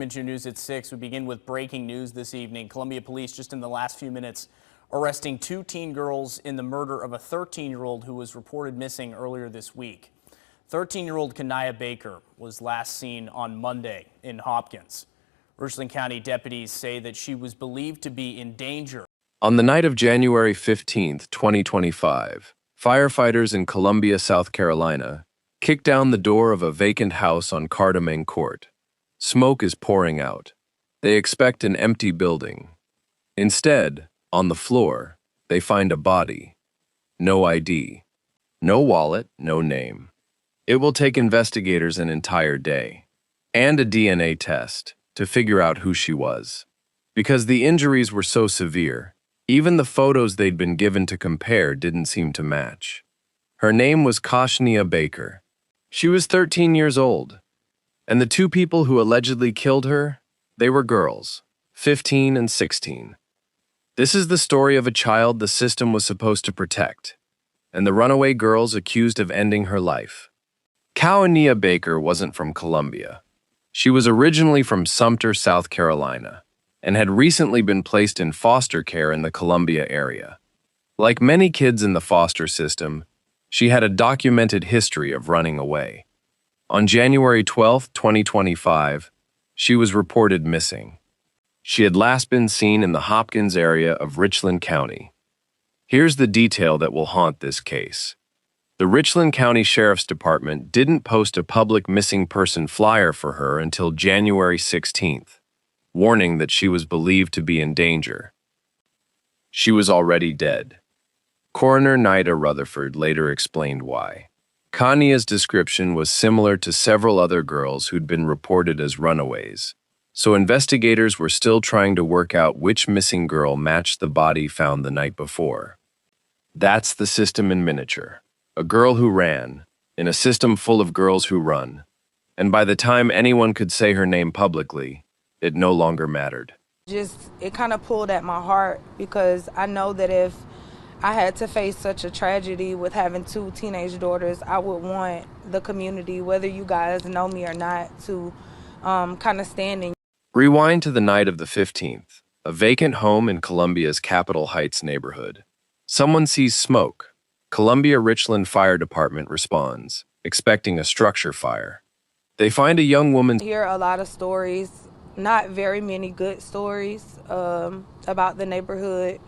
Your news at 6. We begin with breaking news this evening. Columbia police just in the last few minutes arresting two teen girls in the murder of a 13-year-old who was reported missing earlier this week. 13-year-old Niyah Baker was last seen on Monday in Hopkins. Richland County deputies say that she was believed to be in danger. On the night of January 15, 2025, firefighters in Columbia, South Carolina, kicked down the door of a vacant house on Cardamone Court. Smoke is pouring out. They expect an empty building. Instead, on the floor, they find a body. No ID. No wallet, no name. It will take investigators an entire day and a DNA test to figure out who she was. Because the injuries were so severe, even the photos they'd been given to compare didn't seem to match. Her name was Niyah Baker. She was 13 years old. And the two people who allegedly killed her, they were girls, 15 and 16. This is the story of a child the system was supposed to protect, and the runaway girls accused of ending her life. Niyah Baker wasn't from Columbia. She was originally from Sumter, South Carolina, and had recently been placed in foster care in the Columbia area. Like many kids in the foster system, she had a documented history of running away. On January 12, 2025, she was reported missing. She had last been seen in the Hopkins area of Richland County. Here's the detail that will haunt this case. The Richland County Sheriff's Department didn't post a public missing person flyer for her until January 16th, warning that she was believed to be in danger. She was already dead. Coroner Niyah Rutherford later explained why. Niyah's description was similar to several other girls who'd been reported as runaways, so investigators were still trying to work out which missing girl matched the body found the night before. That's the system in miniature. A girl who ran, in a system full of girls who run, and by the time anyone could say her name publicly, it no longer mattered. It kind of pulled at my heart because I know that if I had to face such a tragedy with having two teenage daughters, I would want the community, whether you guys know me or not, to kind of stand in. Rewind to the night of the 15th, a vacant home in Columbia's Capitol Heights neighborhood. Someone sees smoke. Columbia Richland Fire Department responds, expecting a structure fire. They find a young woman. I hear a lot of stories, not very many good stories about the neighborhood.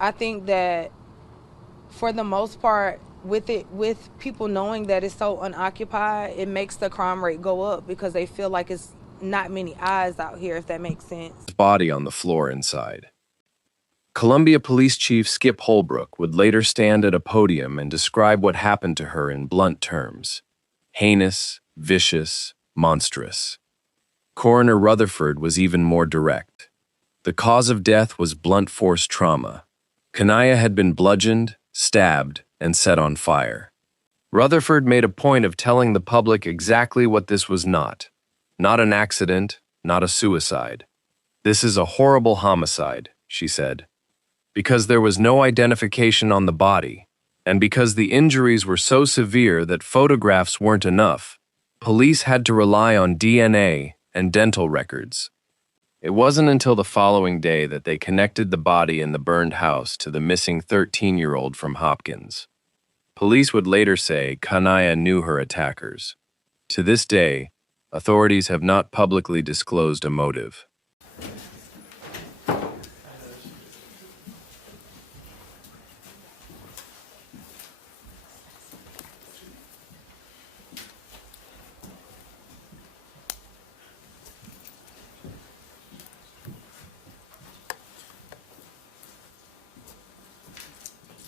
I think that for the most part, with people knowing that it's so unoccupied, it makes the crime rate go up because they feel like it's not many eyes out here, if that makes sense. Body on the floor inside. Columbia Police Chief Skip Holbrook would later stand at a podium and describe what happened to her in blunt terms: heinous, vicious, monstrous. Coroner Rutherford was even more direct. The cause of death was blunt force trauma. Niyah had been bludgeoned, stabbed, and set on fire. Rutherford made a point of telling the public exactly what this was not. Not an accident, not a suicide. This is a horrible homicide, she said. Because there was no identification on the body, and because the injuries were so severe that photographs weren't enough, police had to rely on DNA and dental records. It wasn't until the following day that they connected the body in the burned house to the missing 13-year-old from Hopkins. Police would later say Niyah knew her attackers. To this day, authorities have not publicly disclosed a motive.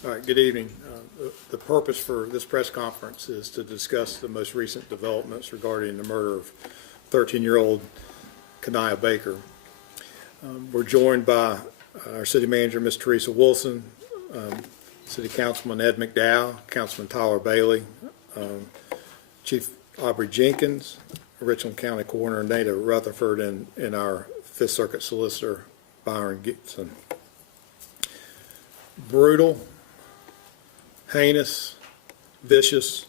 All right, good evening. The purpose for this press conference is to discuss the most recent developments regarding the murder of 13-year-old Niyah Baker. We're joined by our city manager, Ms. Teresa Wilson, City Councilman Ed McDowell, Councilman Tyler Bailey, Chief Aubrey Jenkins, Richland County Coroner Niyah Rutherford, and our Fifth Circuit Solicitor Byron Gibson. Brutal, heinous, vicious,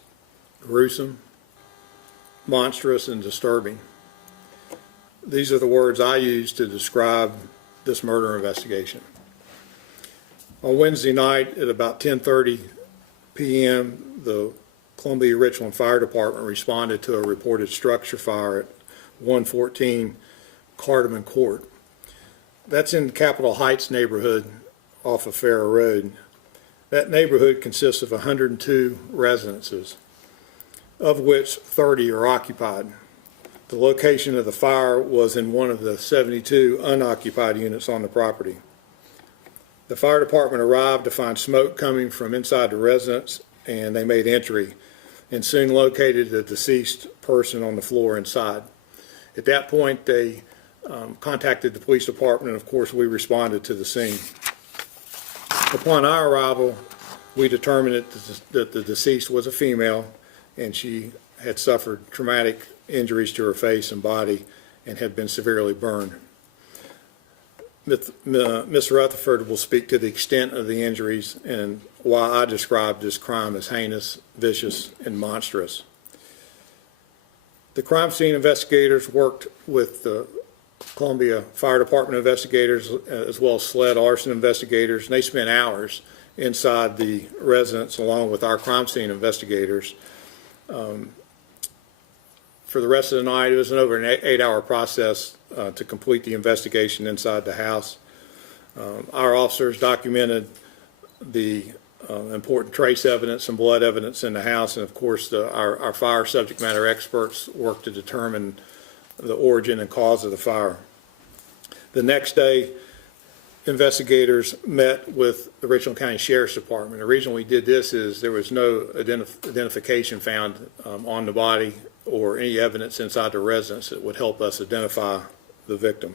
gruesome, monstrous, and disturbing. these are the words I use to describe this murder investigation. On Wednesday night at about 10:30 p.m., the Columbia Richland Fire Department responded to a reported structure fire at 114 Cardamom Court. That's in Capitol Heights neighborhood off of Farrer Road. That neighborhood consists of 102 residences, of which 30 are occupied. The location of the fire was in one of the 72 unoccupied units on the property. The fire department arrived to find smoke coming from inside the residence, and they made entry and soon located the deceased person on the floor inside. At that point, they contacted the police department, and of course we responded to the scene. Upon our arrival, we determined that the deceased was a female, and she had suffered traumatic injuries to her face and body and had been severely burned. Ms. Rutherford will speak to the extent of the injuries and why I described this crime as heinous, vicious, and monstrous. The crime scene investigators worked with the Columbia Fire Department investigators as well as SLED arson investigators, and they spent hours inside the residence along with our crime scene investigators. For the rest of the night, it was over an 8-hour process to complete the investigation inside the house. Our officers documented the important trace evidence and blood evidence in the house, and of course our fire subject matter experts worked to determine the origin and cause of the fire. The next day, investigators met with the Richland County Sheriff's Department. The reason we did this is there was no identification found on the body or any evidence inside the residence that would help us identify the victim.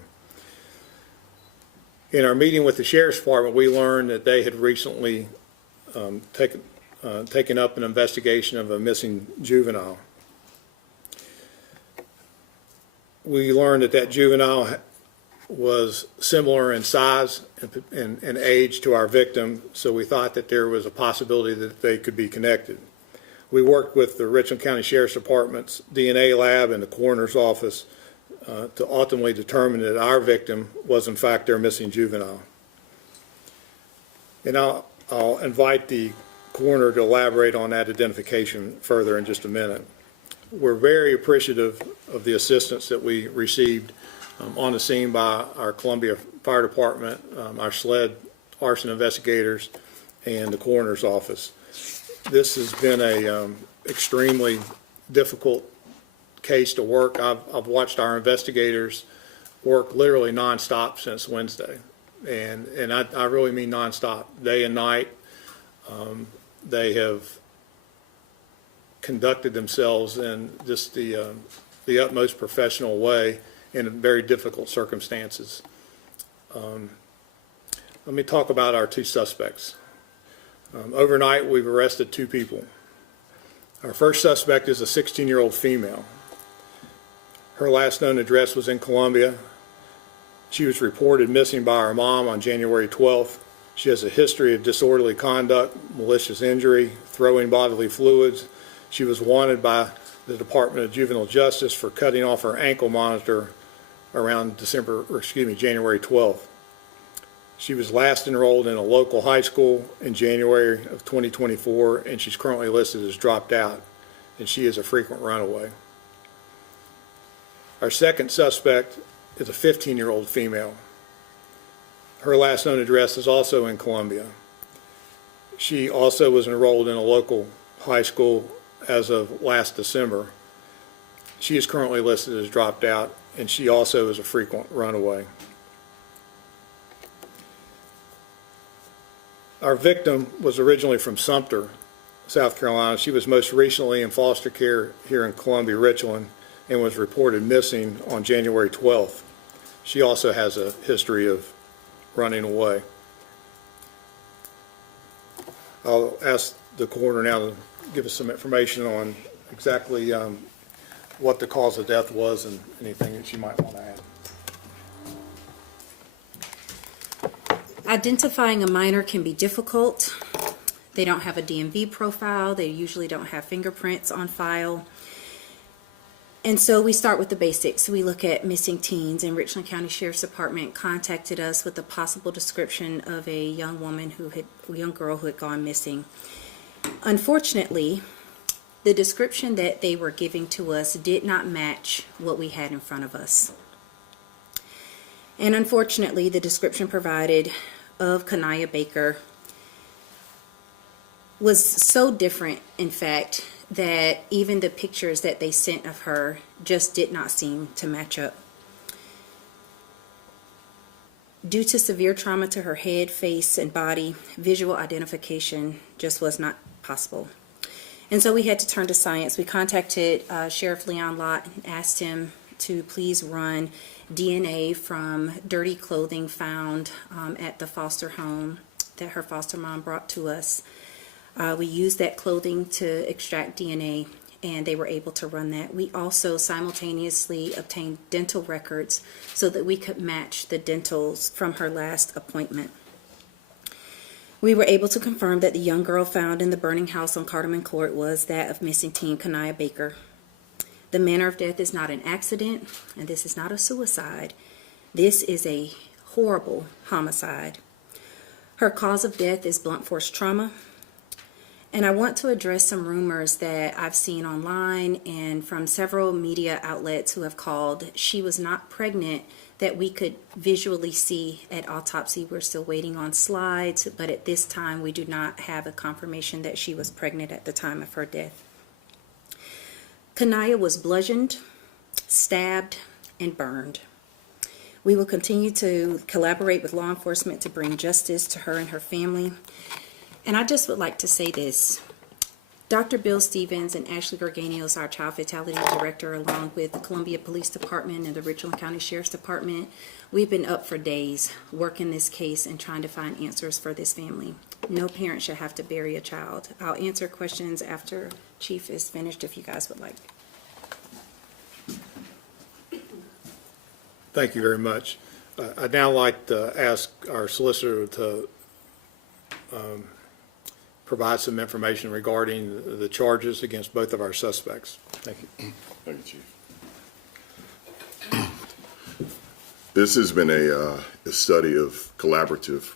In our meeting with the Sheriff's Department, we learned that they had recently taken up an investigation of a missing juvenile. We learned that juvenile was similar in size and age to our victim, so we thought that there was a possibility that they could be connected. We worked with the Richland County Sheriff's Department's DNA lab and the coroner's office to ultimately determine that our victim was in fact their missing juvenile. And I'll invite the coroner to elaborate on that identification further in just a minute. We're very appreciative of the assistance that we received on the scene by our Columbia Fire Department, our SLED arson investigators, and the coroner's office. This has been a extremely difficult case to work. I've watched our investigators work literally nonstop since Wednesday, and I really mean nonstop, day and night. They have conducted themselves in just the utmost professional way in very difficult circumstances. Let me talk about our two suspects. Overnight, we've arrested 2 people. Our first suspect is a 16-year-old female. Her last known address was in Columbia. She was reported missing by her mom on January 12th. She has a history of disorderly conduct, malicious injury, throwing bodily fluids. She was wanted by the Department of Juvenile Justice for cutting off her ankle monitor around January 12th. She was last enrolled in a local high school in January of 2024, and she's currently listed as dropped out, and she is a frequent runaway. Our second suspect is a 15-year-old female. Her last known address is also in Columbia. She also was enrolled in a local high school as of last December. She is currently listed as dropped out, and she also is a frequent runaway. Our victim was originally from Sumter, South Carolina. She was most recently in foster care here in Columbia, Richland, and was reported missing on January 12th. She also has a history of running away. I'll ask the coroner now to give us some information on exactly what the cause of death was and anything that you might want to add. Identifying a minor can be difficult. They don't have a DMV profile. They usually don't have fingerprints on file. And so we start with the basics. We look at missing teens, and Richland County Sheriff's Department contacted us with a possible description of a young girl who had gone missing. Unfortunately, the description that they were giving to us did not match what we had in front of us. And unfortunately, the description provided of Kaniah Baker was so different, in fact, that even the pictures that they sent of her just did not seem to match up. Due to severe trauma to her head, face, and body, visual identification just was not possible. And so we had to turn to science. We contacted Sheriff Leon Lott and asked him to please run DNA from dirty clothing found at the foster home that her foster mom brought to us. We used that clothing to extract DNA, and they were able to run that. We also simultaneously obtained dental records so that we could match the dentals from her last appointment. We were able to confirm that the young girl found in the burning house on Cardamom Court was that of missing teen Kaniah Baker. The manner of death is not an accident, and this is not a suicide. This is a horrible homicide. Her cause of death is blunt force trauma. And I want to address some rumors that I've seen online and from several media outlets who have called she was not pregnant that we could visually see at autopsy. We're still waiting on slides, but at this time we do not have a confirmation that she was pregnant at the time of her death. Kaniah was bludgeoned, stabbed, and burned. We will continue to collaborate with law enforcement to bring justice to her and her family. And I just would like to say this. Dr. Bill Stevens and Ashley Gorganios, our Child Fatality Director, along with the Columbia Police Department and the Richland County Sheriff's Department, we've been up for days working this case and trying to find answers for this family. No parent should have to bury a child. I'll answer questions after Chief is finished if you guys would like. Thank you very much. I'd now like to ask our solicitor to provide some information regarding the charges against both of our suspects. Thank you. Thank you, Chief. This has been a study of collaborative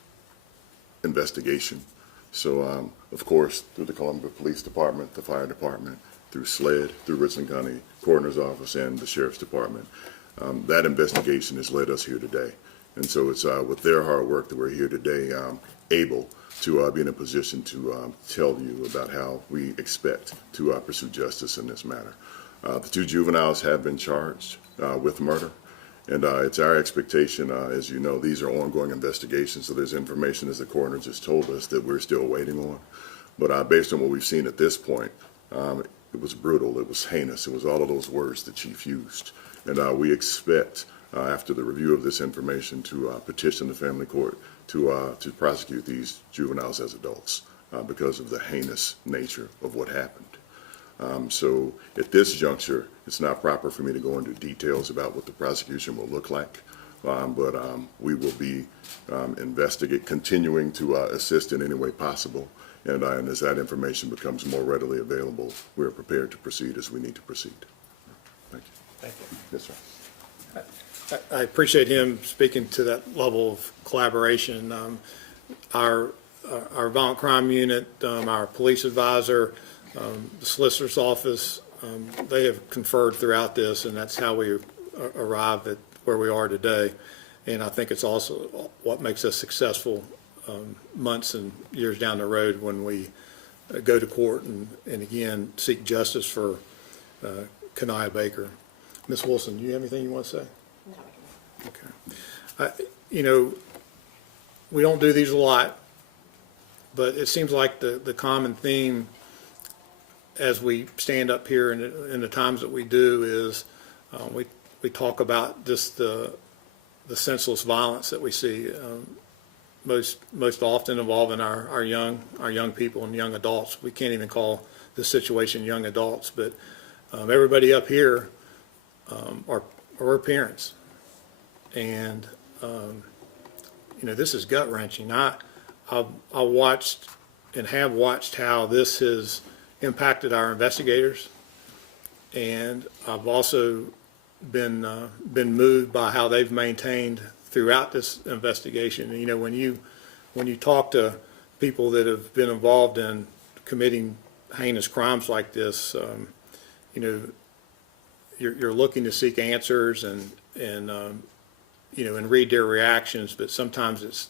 investigation. So, of course, through the Columbia Police Department, the Fire Department, through SLED, through Richland County Coroner's Office, and the Sheriff's Department, that investigation has led us here today. And so it's with their hard work that we're here today, able to be in a position to tell you about how we expect to pursue justice in this matter. The two juveniles have been charged with murder, and it's our expectation, as you know, these are ongoing investigations, so there's information, as the coroner just told us, that we're still waiting on. But based on what we've seen at this point, it was brutal, it was heinous, it was all of those words the chief used. And we expect, after the review of this information, to petition the family court to prosecute these juveniles as adults because of the heinous nature of what happened. So at this juncture, it's not proper for me to go into details about what the prosecution will look like, but we will be continuing to assist in any way possible. And as that information becomes more readily available, we are prepared to proceed as we need to proceed. Thank you. Thank you. Yes, sir. I appreciate him speaking to that level of collaboration. Our violent crime unit, our police advisor, the solicitor's office, they have conferred throughout this, and that's how we arrived at where we are today. And I think it's also what makes us successful months and years down the road when we go to court and again seek justice for Kaniah Baker. Ms. Wilson, do you have anything you want to say? No. Okay. You know, we don't do these a lot, but it seems like the common theme as we stand up here in the times that we do is we talk about just the senseless violence that we see most often involving our young people and young adults. We can't even call this situation young adults, but everybody up here are parents, and you know, this is gut wrenching. I watched and have watched how this has impacted our investigators, And I've also been moved by how they've maintained throughout this investigation. And, you know, when you talk to people that have been involved in committing heinous crimes like this, you know, you're looking to seek answers and you know, and read their reactions, but sometimes it's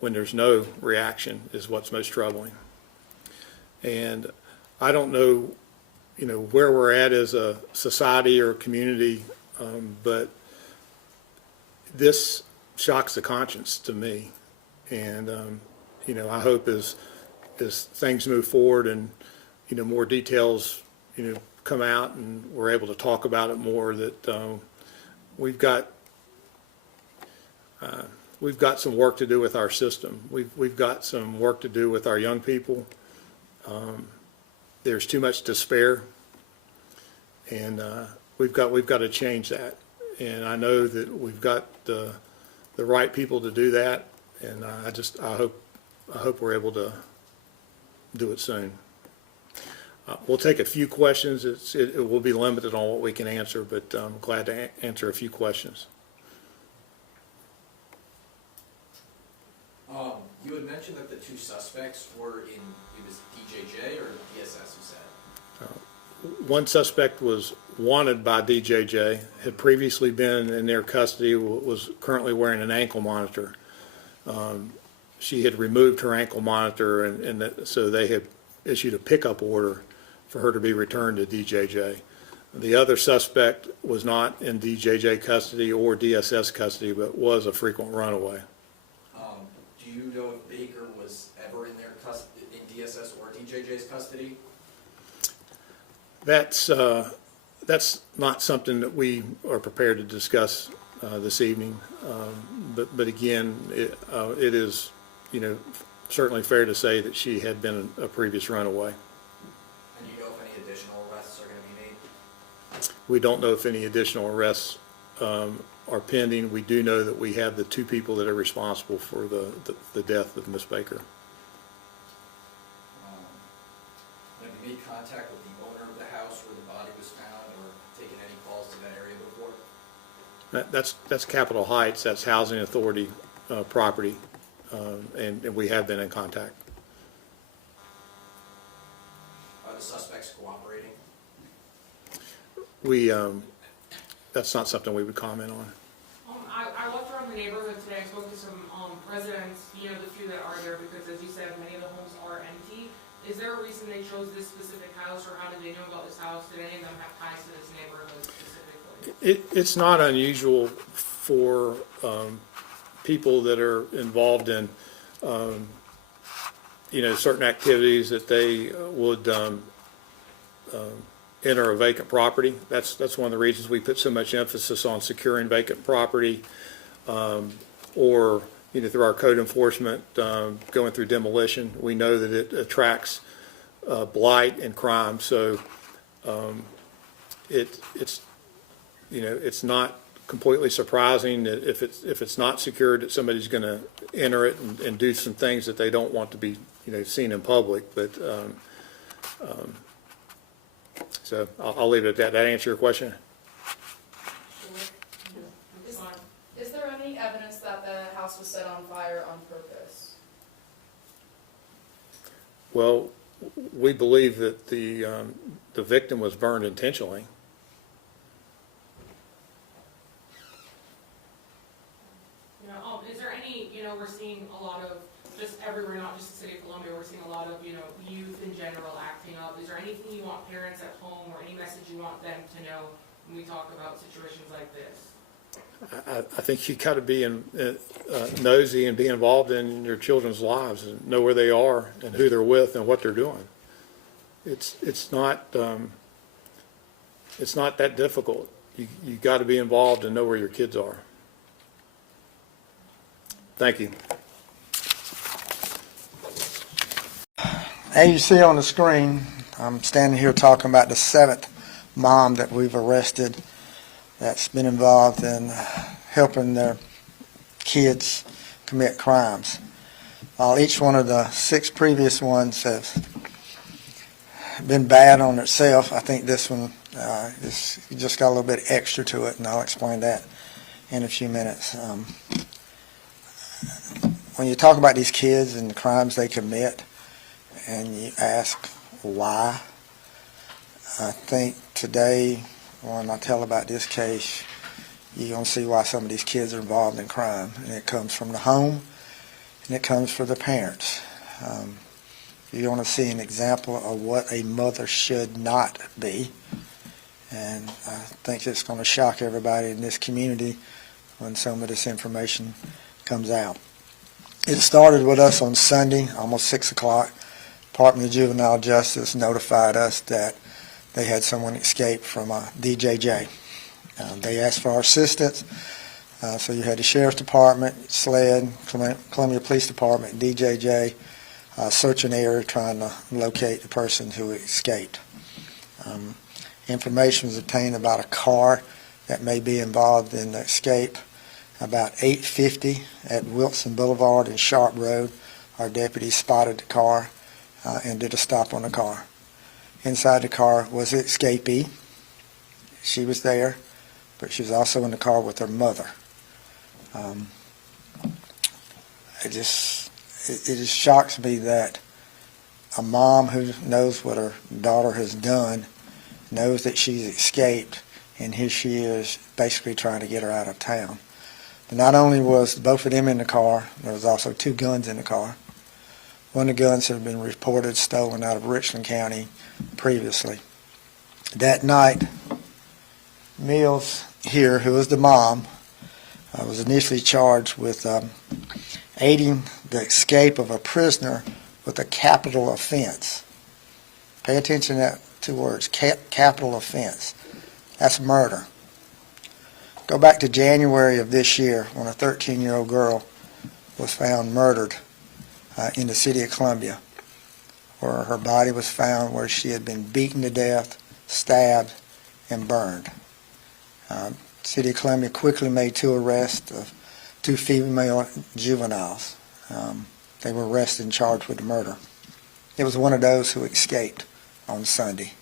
when there's no reaction is what's most troubling. And I don't know, you know, where we're at as a society or a community, but this shocks the conscience to me. And, you know, I hope as things move forward and, you know, more details, you know, come out and we're able to talk about it more, that we've got some work to do with our system. We've got some work to do with our young people. There's too much despair, and we've got to change that. And I know that we've got the right people to do that, and I hope we're able to do it soon. We'll take a few questions. It will be limited on what we can answer, but I'm glad to answer a few questions. You had mentioned that the two suspects were it was DJJ or DSS, you said? One suspect was wanted by DJJ, had previously been in their custody, was currently wearing an ankle monitor. She had removed her ankle monitor, and so they had issued a pickup order for her to be returned to DJJ. The other suspect was not in DJJ custody or DSS custody, but was a frequent runaway. Do you know if Baker was ever in their in DSS or DJJ's custody? That's not something that we are prepared to discuss this evening. But again, it is, you know, certainly fair to say that she had been a previous runaway. And do you know if any additional arrests are going to be made? We don't know if any additional arrests are pending. We do know that we have the two people that are responsible for the death of Miss Baker. Have you made contact with the owner of the house where the body was found or taken any calls to that area before? That's Capitol Heights. That's Housing Authority property, and we have been in contact. Are the suspects cooperating? That's not something we would comment on. I walked around the neighborhood today. I spoke to some residents, you know, the few that are there, because as you said, many of the homes are empty. Is there a reason they chose this specific house, or how did they know about this house? Did any of them have ties to this neighborhood specifically? It's not unusual for people that are involved in, you know, certain activities that they would enter a vacant property. That's one of the reasons we put so much emphasis on securing vacant property, or, you know, through our code enforcement, going through demolition. We know that it attracts blight and crime. So it's you know, it's not completely surprising that if it's not secured, that somebody's going to enter it and do some things that they don't want to be, you know, seen in public. But so I'll leave it at that. That answer your question? Is there any evidence that the house was set on fire on purpose? Well, we believe that the victim was burned intentionally. Is there any, you know, we're seeing a lot of, just everywhere, not just the city of Columbia, we're seeing a lot of, you know, youth in general acting up. Is there anything you want parents at home, or any message you want them to know when we talk about situations like this? I think you got to be nosy and be involved in your children's lives and know where they are and who they're with and what they're doing. It's not that difficult. You got to be involved and know where your kids are. Thank you. As you see on the screen, I'm standing here talking about the 7th mom that we've arrested that's been involved in helping their kids commit crimes. While each one of the 6 previous ones have been bad on itself, I think this one It's just got a little bit extra to it, and I'll explain that in a few minutes. When you talk about these kids and the crimes they commit, and you ask why, I think today, when I tell about this case, you're going to see why some of these kids are involved in crime. And it comes from the home, and it comes from the parents. You're going to see an example of what a mother should not be. And I think it's going to shock everybody in this community when some of this information comes out. It started with us on Sunday, almost 6 o'clock. Department of Juvenile Justice notified us that they had someone escape from DJJ. They asked for our assistance, so you had the Sheriff's Department, SLED, Columbia Police Department, DJJ, search an area trying to locate the person who escaped. Information was obtained about a car that may be involved in the escape. About 8:50 at Wilson Boulevard and Sharp Road, our deputies spotted the car and did a stop on the car. Inside the car was the escapee. She was there, but she was also in the car with her mother. It just shocks me that a mom who knows what her daughter has done, knows that she's escaped, and here she is basically trying to get her out of town. But not only was both of them in the car, there was also 2 guns in the car. One of the guns had been reported stolen out of Richland County previously. That night, Mills here, who was the mom, was initially charged with aiding the escape of a prisoner with a capital offense. Pay attention to that 2 words, capital offense. That's murder. Go back to January of this year when a 13-year-old girl was found murdered in the city of Columbia, where her body was found where she had been beaten to death, stabbed, and burned. City of Columbia quickly made 2 arrests of 2 female juveniles. They were arrested and charged with the murder. It was one of those who escaped on Sunday.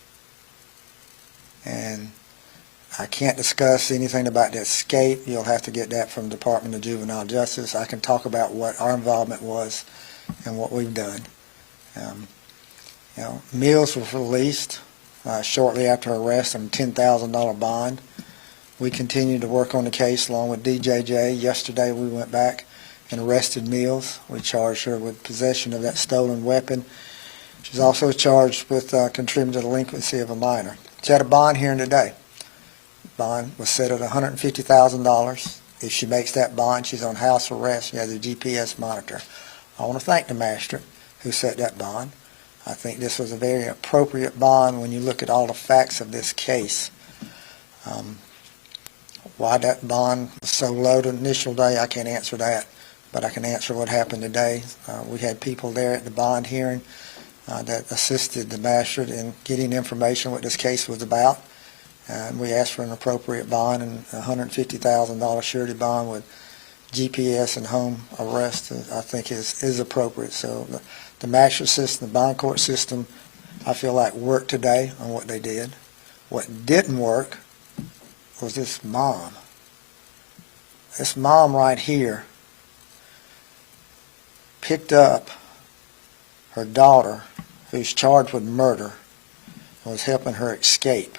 And I can't discuss anything about the escape. You'll have to get that from the Department of Juvenile Justice. I can talk about what our involvement was and what we've done. Mills was released shortly after her arrest on a $10,000 bond. We continued to work on the case along with DJJ. Yesterday we went back and arrested Mills. We charged her with possession of that stolen weapon. She's also charged with contributing to the delinquency of a minor. She had a bond hearing today. Bond was set at $150,000. If she makes that bond, she's on house arrest. She has a GPS monitor. I want to thank the magistrate who set that bond. I think this was a very appropriate bond when you look at all the facts of this case. Why that bond was so low the initial day, I can't answer that, but I can answer what happened today. We had people there at the bond hearing that assisted the magistrate in getting information what this case was about. And we asked for an appropriate bond, and a $150,000 surety bond with GPS and home arrest, I think is appropriate. So the magistrate system, the bond court system, I feel like worked today on what they did. What didn't work was this mom. This mom right here picked up her daughter, who's charged with murder, and was helping her escape.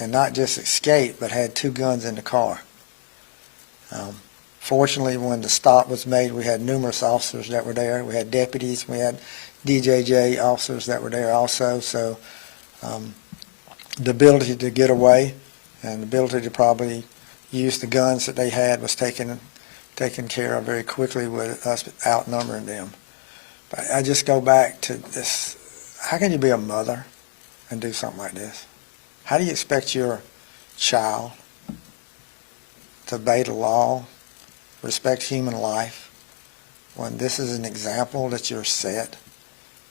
And not just escape, but had 2 guns in the car. Fortunately, when the stop was made, we had numerous officers that were there. We had deputies, we had DJJ officers that were there also. So the ability to get away and the ability to probably use the guns that they had was taken care of very quickly with us outnumbering them. But I just go back to this. How can you be a mother and do something like this? How do you expect your child to obey the law, respect human life, when this is an example that you're set?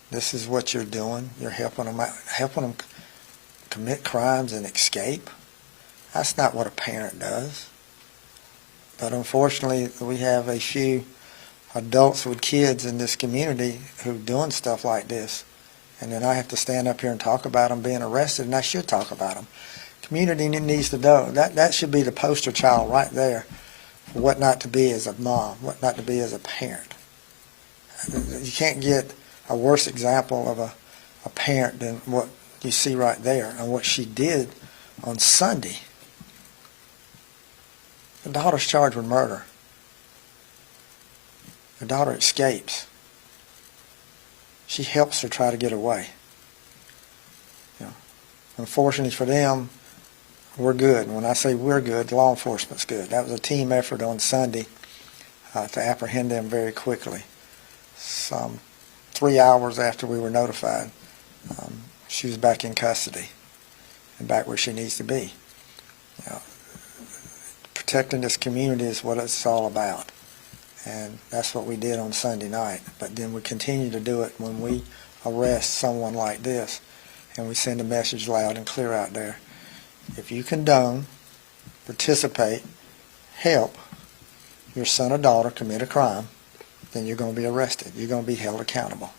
This is what you're doing. You're helping them commit crimes and escape. That's not what a parent does. But unfortunately, we have a few adults with kids in this community who are doing stuff like this, And then I have to stand up here and talk about them being arrested, and I should talk about them. Community needs to know. That should be the poster child right there for what not to be as a mom, what not to be as a parent. You can't get a worse example of a parent than what you see right there and what she did on Sunday. The daughter's charged with murder. The daughter escapes. She helps her try to get away. You know, unfortunately for them, we're good. And when I say we're good, law enforcement's good. That was a team effort on Sunday to apprehend them very quickly. Some 3 hours after we were notified, she was back in custody and back where she needs to be. You know, protecting this community is what it's all about. And that's what we did on Sunday night. But then we continue to do it when we arrest someone like this, and we send a message loud and clear out there. If you condone, participate, help your son or daughter commit a crime, then you're going to be arrested. You're going to be held accountable.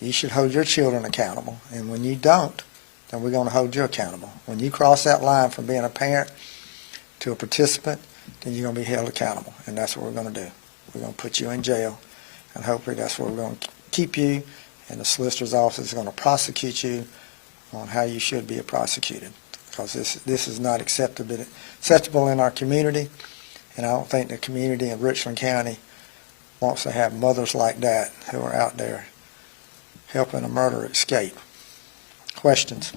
You should hold your children accountable, and when you don't, then we're going to hold you accountable. When you cross that line from being a parent to a participant, then you're going to be held accountable, and that's what we're going to do. We're going to put you in jail, and hopefully that's where we're going to keep you, and the solicitor's office is going to prosecute you on how you should be prosecuted, because this is not acceptable in our community, and I don't think the community in Richland County wants to have mothers like that who are out there helping a murderer escape. Questions?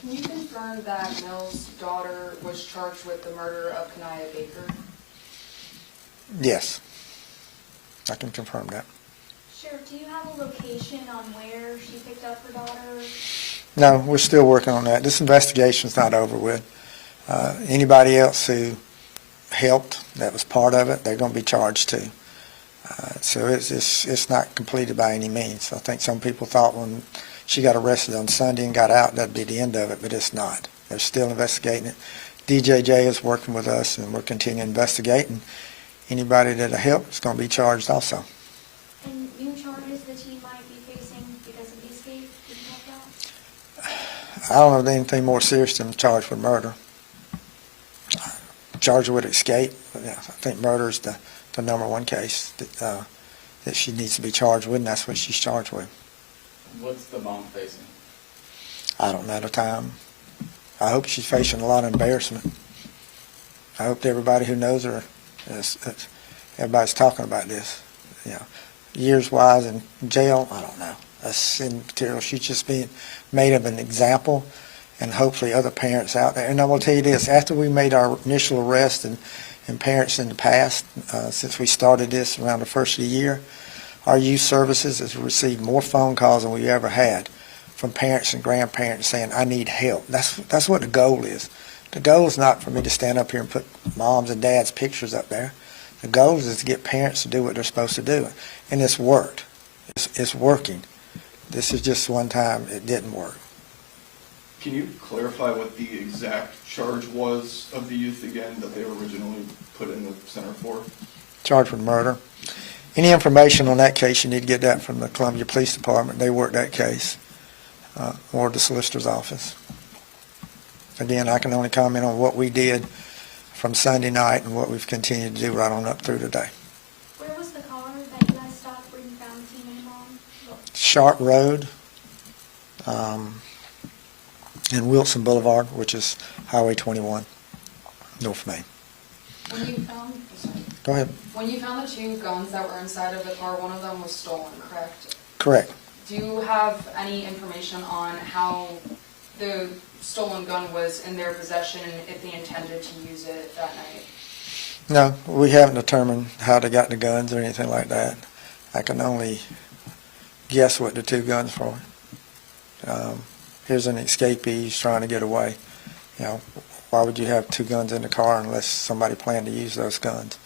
Can you confirm that Mill's daughter was charged with the murder of Niyah Baker? Yes, I can confirm that. Sheriff, do you have a location on where she picked up her daughter? No, we're still working on that. This investigation's not over with. Anybody else who helped, that was part of it, they're going to be charged too. So it's not completed by any means. I think some people thought when she got arrested on Sunday and got out, that'd be the end of it, but it's not. They're still investigating it. DJJ is working with us, and we're continuing to investigate, and anybody that'll help is going to be charged also. And new charges that she might be facing because of the escape, did you have that? I don't know of anything more serious than charged with murder. Charged with escape, yeah, I think murder is the number one case that she needs to be charged with, and that's what she's charged with. What's the mom facing? I don't know at the time. I hope she's facing a lot of embarrassment. I hope everybody who knows her, everybody's talking about this. You know, years-wise in jail, I don't know. That's immaterial. She's just being made of an example, and hopefully other parents out there. And I will tell you this, after we made our initial arrest and parents in the past, since we started this around the first of the year, our youth services has received more phone calls than we ever had from parents and grandparents saying, I need help. That's what the goal is. The goal is not for me to stand up here and put moms and dads' pictures up there. The goal is to get parents to do what they're supposed to do. And it's worked. It's working. This is just one time it didn't work. Can you clarify what the exact charge was of the youth again that they were originally put in the center for? Charged with murder. Any information on that case, you need to get that from the Columbia Police Department. They work that case, or the solicitor's office. Again, I can only comment on what we did from Sunday night and what we've continued to do right on up through today. Where was the car that you guys stopped where you found the teenage mom? Sharp Road and Wilson Boulevard, which is Highway 21, North Main. Go ahead. When you found the two guns that were inside of the car, one of them was stolen, correct? Correct. Do you have any information on how the stolen gun was in their possession and if they intended to use it that night? No, we haven't determined how they got the guns or anything like that. I can only guess what the two guns were. Here's an escapee who's trying to get away. You know, why would you have two guns in the car unless somebody planned to use those guns?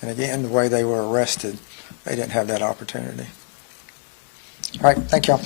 And again, the way they were arrested, they didn't have that opportunity. All right, thank y'all.